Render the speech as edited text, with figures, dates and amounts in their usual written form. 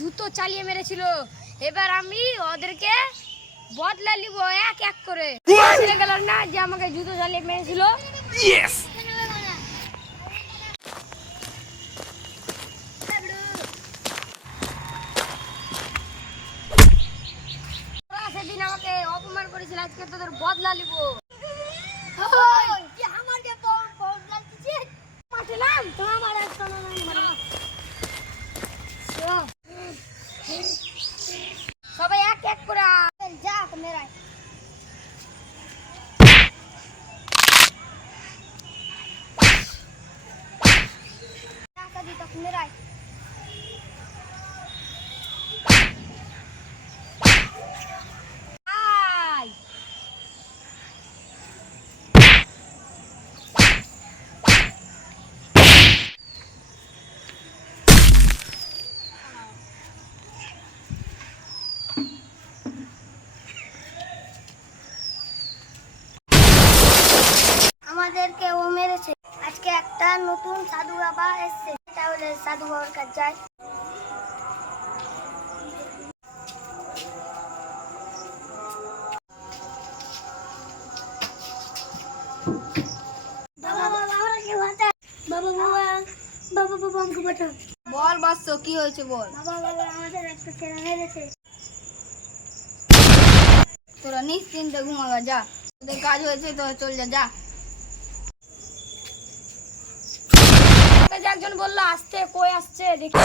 জুতো চালিয়ে মেরেছিল। এবার আমি ওদেরকে বদলা নিব এক এক করে। ছেড়ে গেল না যে আমাকে জুতো চালিয়ে মেরেছিল। সেদিন আমাকে অপমান করেছিল, আজকে তোদের বদলা নিব। সবাই এক এক করে যা মেরাই। মেরাই আমাদেরকে ও মেরেছে। আজকে একটা নতুন সাধু বাবা এসেছে, তাহলে সাধু বাবার কাছে যাই। বল বাচ্চা, কি হয়েছে বল। আমাদের একটা ছেলে মেরেছে। তোরা নিশ্চিন্তে ঘুমাগা, যা, তোদের কাজ হয়েছে, তোরা চল যা যা। একজন বললো আসতে, কই আসছে দেখি।